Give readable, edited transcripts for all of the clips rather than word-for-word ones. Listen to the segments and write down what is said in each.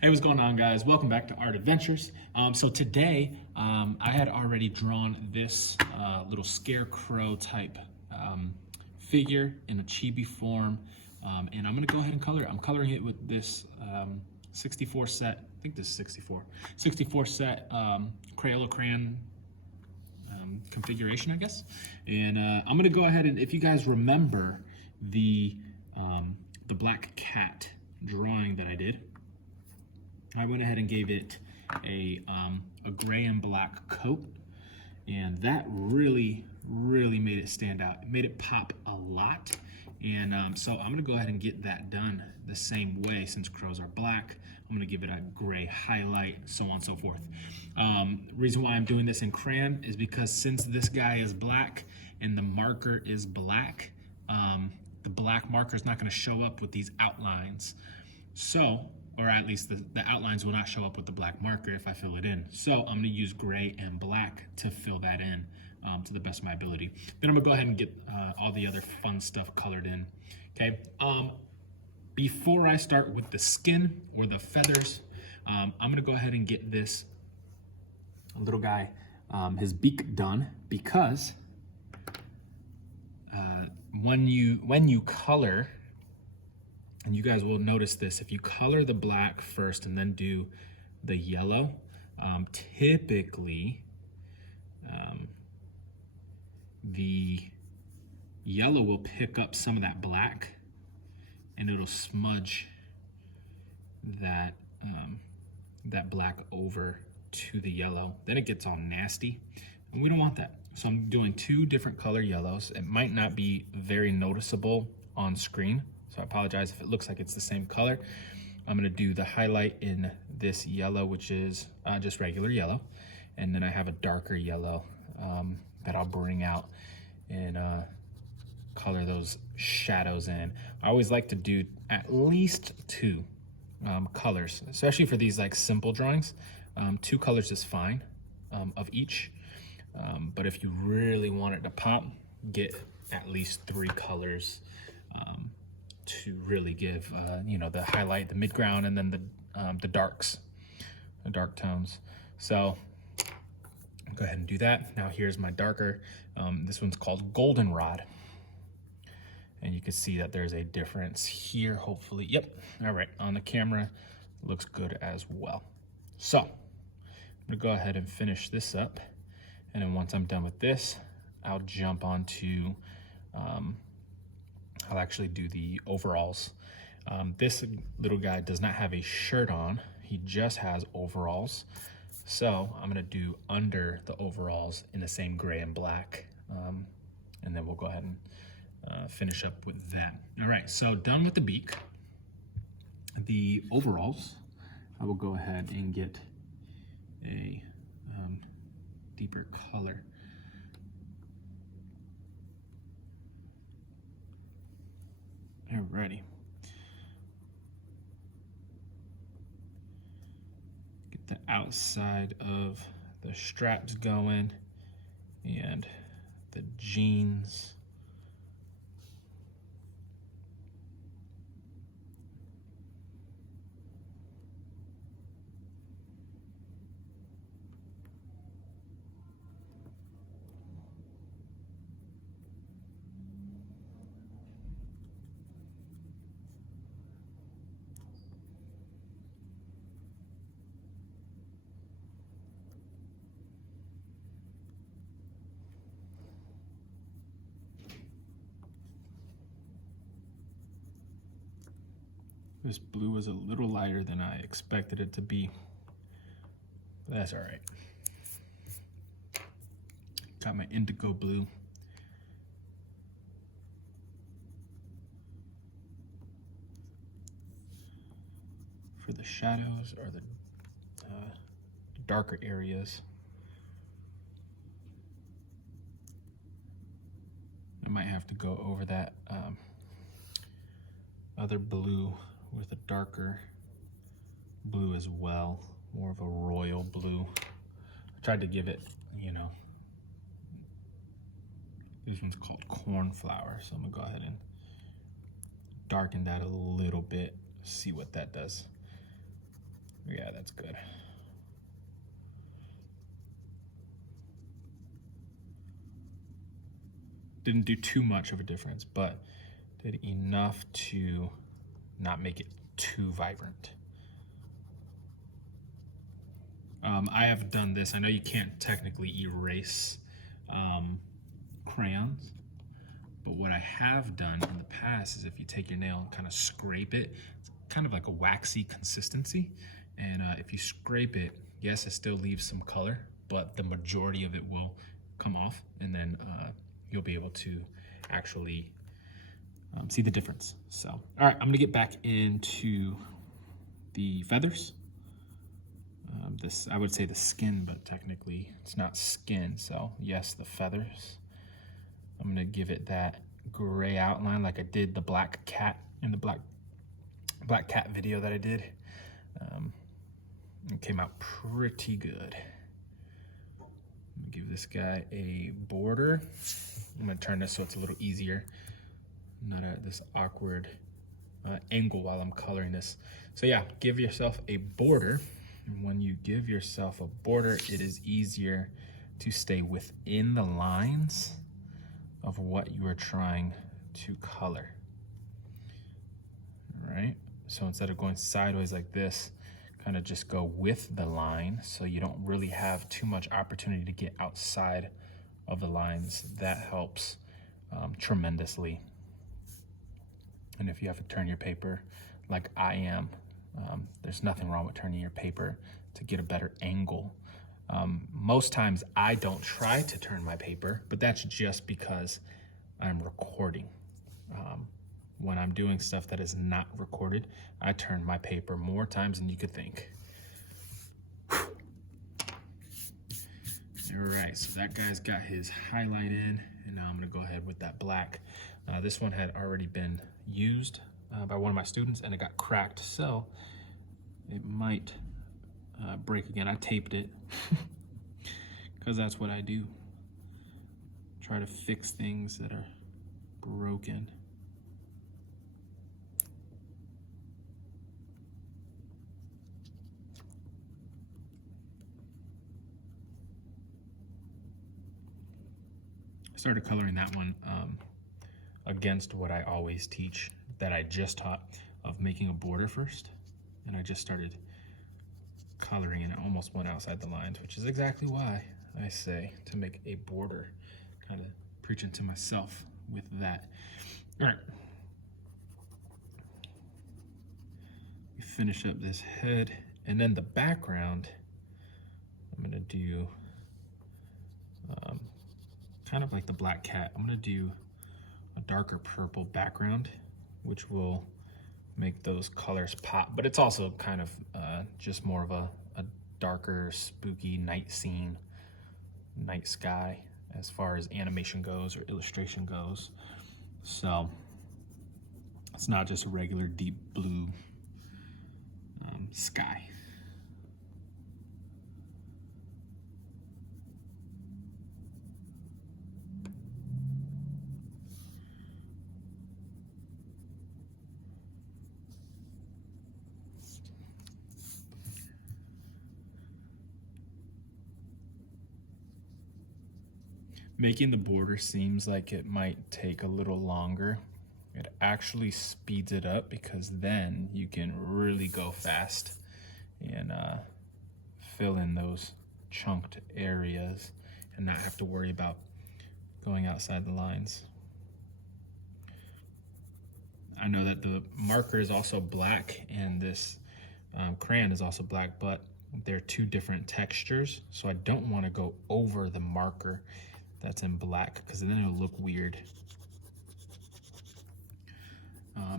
Hey, what's going on, guys? Welcome back to Art Adventures. So today, I had already drawn this little scarecrow type figure in a chibi form, and I'm gonna go ahead and color it. I'm coloring it with this 64 set, I think this is 64 set Crayola crayon configuration, I guess. And I'm gonna go ahead and, if you guys remember the black cat drawing that I did, I went ahead and gave it a gray and black coat, and that really made it stand out. It made it pop a lot, and so I'm gonna go ahead and get that done the same way. Since crows are black, I'm gonna give it a gray highlight, so on and so forth. Reason why I'm doing this in crayon is because since this guy is black and the marker is black, the black marker is not gonna show up with these outlines. So, or at least the outlines will not show up with the black marker if I fill it in. So I'm gonna use gray and black to fill that in to the best of my ability. Then I'm gonna go ahead and get all the other fun stuff colored in, okay? Before I start with the skin or the feathers, I'm gonna go ahead and get this little guy, his beak done, because when you color, and you guys will notice this, if you color the black first and then do the yellow, typically the yellow will pick up some of that black and it'll smudge that that black over to the yellow. Then it gets all nasty, and we don't want that. So I'm doing two different color yellows. It might not be very noticeable on screen, so I apologize if it looks like it's the same color. I'm gonna do the highlight in this yellow, which is just regular yellow. And then I have a darker yellow that I'll bring out and color those shadows in. I always like to do at least two colors, especially for these like simple drawings. Two colors is fine of each. But if you really want it to pop, get at least three colors to really give, you know, the highlight, the midground, and then the darks, the dark tones. So go ahead and do that. Now here's my darker. This one's called Goldenrod. And you can see that there's a difference here, hopefully. Yep, all right, on the camera, looks good as well. So I'm gonna go ahead and finish this up. And then once I'm done with this, I'll jump onto, I'll actually do the overalls. This little guy does not have a shirt on. He just has overalls. So I'm gonna do under the overalls in the same gray and black. And then we'll go ahead and finish up with that. All right, so done with the beak. The overalls, I will go ahead and get a deeper color. Alrighty. Get the outside of the straps going and the jeans. This blue is a little lighter than I expected it to be. But that's all right. Got my indigo blue. For the shadows or the darker areas. I might have to go over that other blue with a darker blue as well, more of a royal blue. I tried to give it, you know, this one's called cornflower, so I'm gonna go ahead and darken that a little bit, see what that does. Yeah, that's good. Didn't do too much of a difference, but did enough to not make it too vibrant. I have done this. I know you can't technically erase crayons, but what I have done in the past is if you take your nail and kind of scrape it, it's kind of like a waxy consistency. And if you scrape it, yes, it still leaves some color, but the majority of it will come off, and then you'll be able to actually see the difference. So, all right, I'm gonna get back into the feathers. This, I would say the skin, but technically it's not skin. So yes, the feathers. I'm gonna give it that gray outline like I did the black cat in the black cat video that I did. It came out pretty good. Give this guy a border. I'm gonna turn this so it's a little easier, not at this awkward angle while I'm coloring this. So yeah, give yourself a border. And when you give yourself a border, it is easier to stay within the lines of what you are trying to color. All right, so instead of going sideways like this, kind of just go with the line so you don't really have too much opportunity to get outside of the lines. That helps tremendously. And if you have to turn your paper like I am, there's nothing wrong with turning your paper to get a better angle. Most times I don't try to turn my paper, but that's just because I'm recording. When I'm doing stuff that is not recorded, I turn my paper more times than you could think. All right, so that guy's got his highlight in, and now I'm gonna go ahead with that black. This one had already been used by one of my students, and it got cracked, so it might break again. I taped it because that's what I do. Try to fix things that are broken. I started coloring that one against what I always teach, that I just taught, of making a border first. And I just started coloring and it almost went outside the lines, which is exactly why I say to make a border. Kind of preaching to myself with that. All right. We finish up this head, and then the background, I'm gonna do kind of like the black cat. I'm gonna do a darker purple background, which will make those colors pop, but it's also kind of just more of a darker, spooky night scene, night sky, as far as animation goes or illustration goes. So it's not just a regular deep blue sky. Making the border seems like it might take a little longer. It actually speeds it up because then you can really go fast and fill in those chunked areas and not have to worry about going outside the lines. I know that the marker is also black and this crayon is also black, but they're two different textures, so I don't want to go over the marker that's in black because then it'll look weird.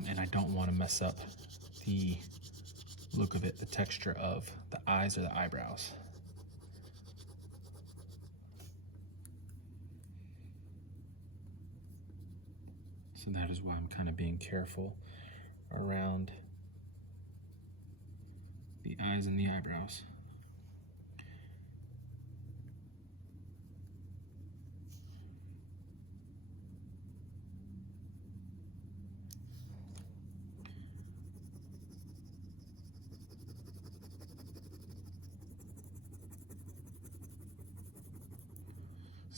And I don't want to mess up the look of it, the texture of the eyes or the eyebrows. So that is why I'm kind of being careful around the eyes and the eyebrows.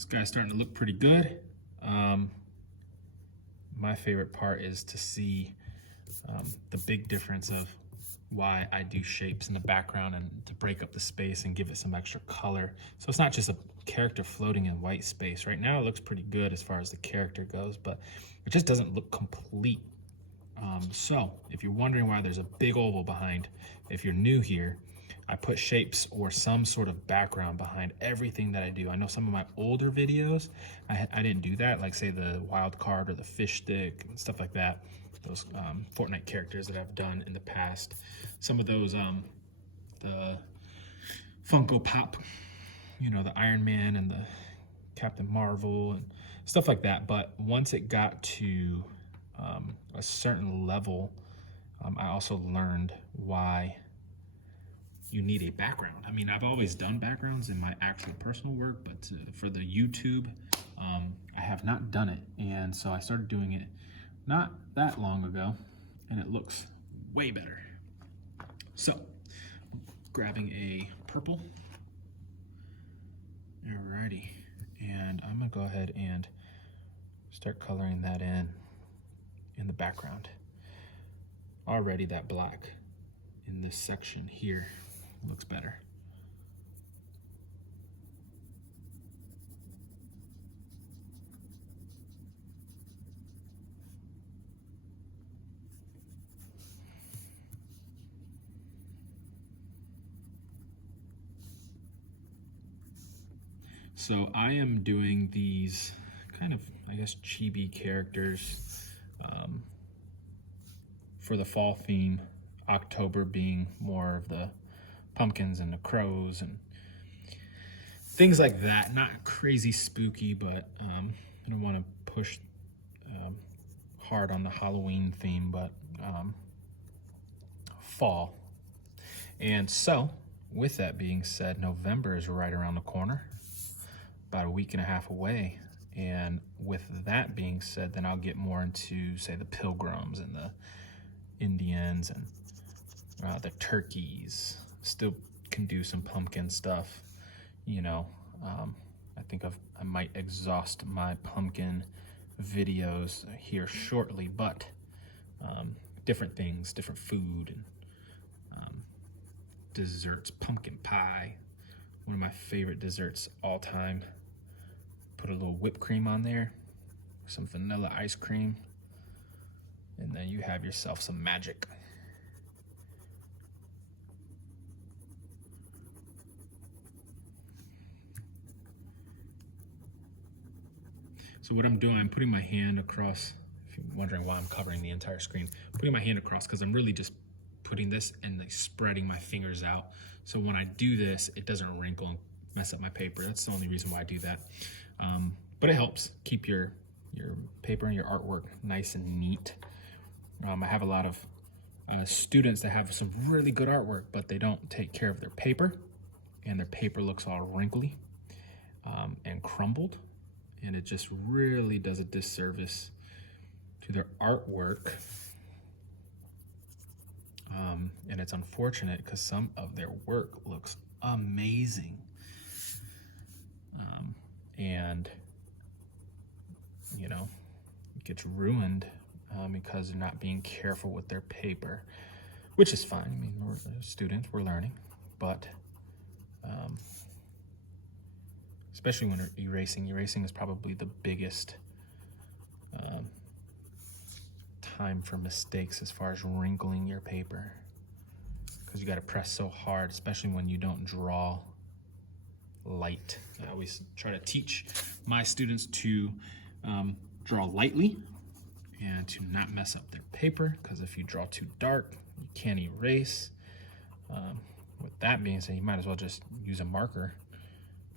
This guy's starting to look pretty good. My favorite part is to see the big difference of why I do shapes in the background and to break up the space and give it some extra color. So it's not just a character floating in white space. Right now it looks pretty good as far as the character goes, but it just doesn't look complete. So if you're wondering why there's a big oval behind, if you're new here, I put shapes or some sort of background behind everything that I do. I know some of my older videos, I didn't do that, like say the wild card or the fish stick and stuff like that. Those Fortnite characters that I've done in the past. Some of those, the Funko Pop, you know, the Iron Man and the Captain Marvel and stuff like that. But once it got to a certain level, I also learned why you need a background. I mean, I've always done backgrounds in my actual personal work, but for the YouTube, I have not done it. And so I started doing it not that long ago, and it looks way better. So, grabbing a purple. Alrighty, and I'm gonna go ahead and start coloring that in the background. Already that black in this section here looks better. So I am doing these kind of, I guess, chibi characters for the fall theme, October being more of the pumpkins and the crows and things like that. Not crazy spooky, but I don't want to push hard on the Halloween theme, but fall. And so, with that being said, November is right around the corner, about a week and a half away. And with that being said, then I'll get more into, say, the pilgrims and the Indians and the turkeys. Still can do some pumpkin stuff, you know. I think I might exhaust my pumpkin videos here shortly, but different things, different food, and desserts. Pumpkin pie, one of my favorite desserts all time. Put a little whipped cream on there, some vanilla ice cream, and then you have yourself some magic. So what I'm doing, I'm putting my hand across, if you're wondering why I'm covering the entire screen, putting my hand across because I'm really just putting this and like spreading my fingers out. So when I do this, it doesn't wrinkle and mess up my paper. That's the only reason why I do that. But it helps keep your paper and your artwork nice and neat. I have a lot of students that have some really good artwork, but they don't take care of their paper, and their paper looks all wrinkly and crumbled, and it just really does a disservice to their artwork. And it's unfortunate because some of their work looks amazing. And, you know, it gets ruined because they're not being careful with their paper, which is fine. I mean, we're students, we're learning, but especially when you're erasing is probably the biggest time for mistakes as far as wrinkling your paper, because you got to press so hard, especially when you don't draw light. I always try to teach my students to draw lightly and to not mess up their paper, because if you draw too dark, you can't erase. With that being said, you might as well just use a marker,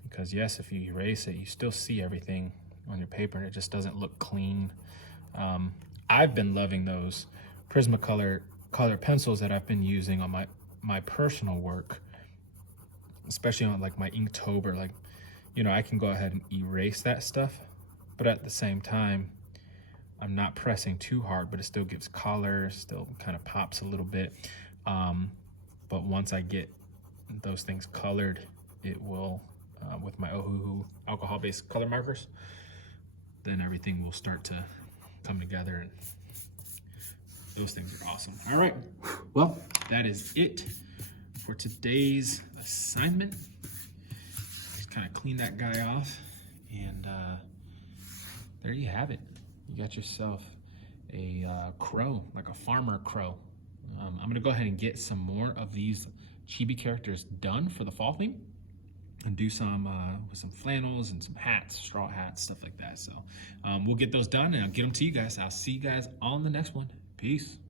because yes, if you erase it, you still see everything on your paper and it just doesn't look clean. I've been loving those Prismacolor color pencils that I've been using on my personal work, especially on like my Inktober. Like, you know, I can go ahead and erase that stuff, but at the same time, I'm not pressing too hard, but it still gives color, still kind of pops a little bit. But once I get those things colored, it will with my Ohuhu alcohol-based color markers, then everything will start to come together, and those things are awesome. All right, well, that is it for today's assignment. Just kind of clean that guy off, and there you have it. You got yourself a crow, like a farmer crow. I'm gonna go ahead and get some more of these chibi characters done for the fall theme, and do some with some flannels and some hats, straw hats, stuff like that. So we'll get those done, and I'll get them to you guys. I'll see you guys on the next one. Peace.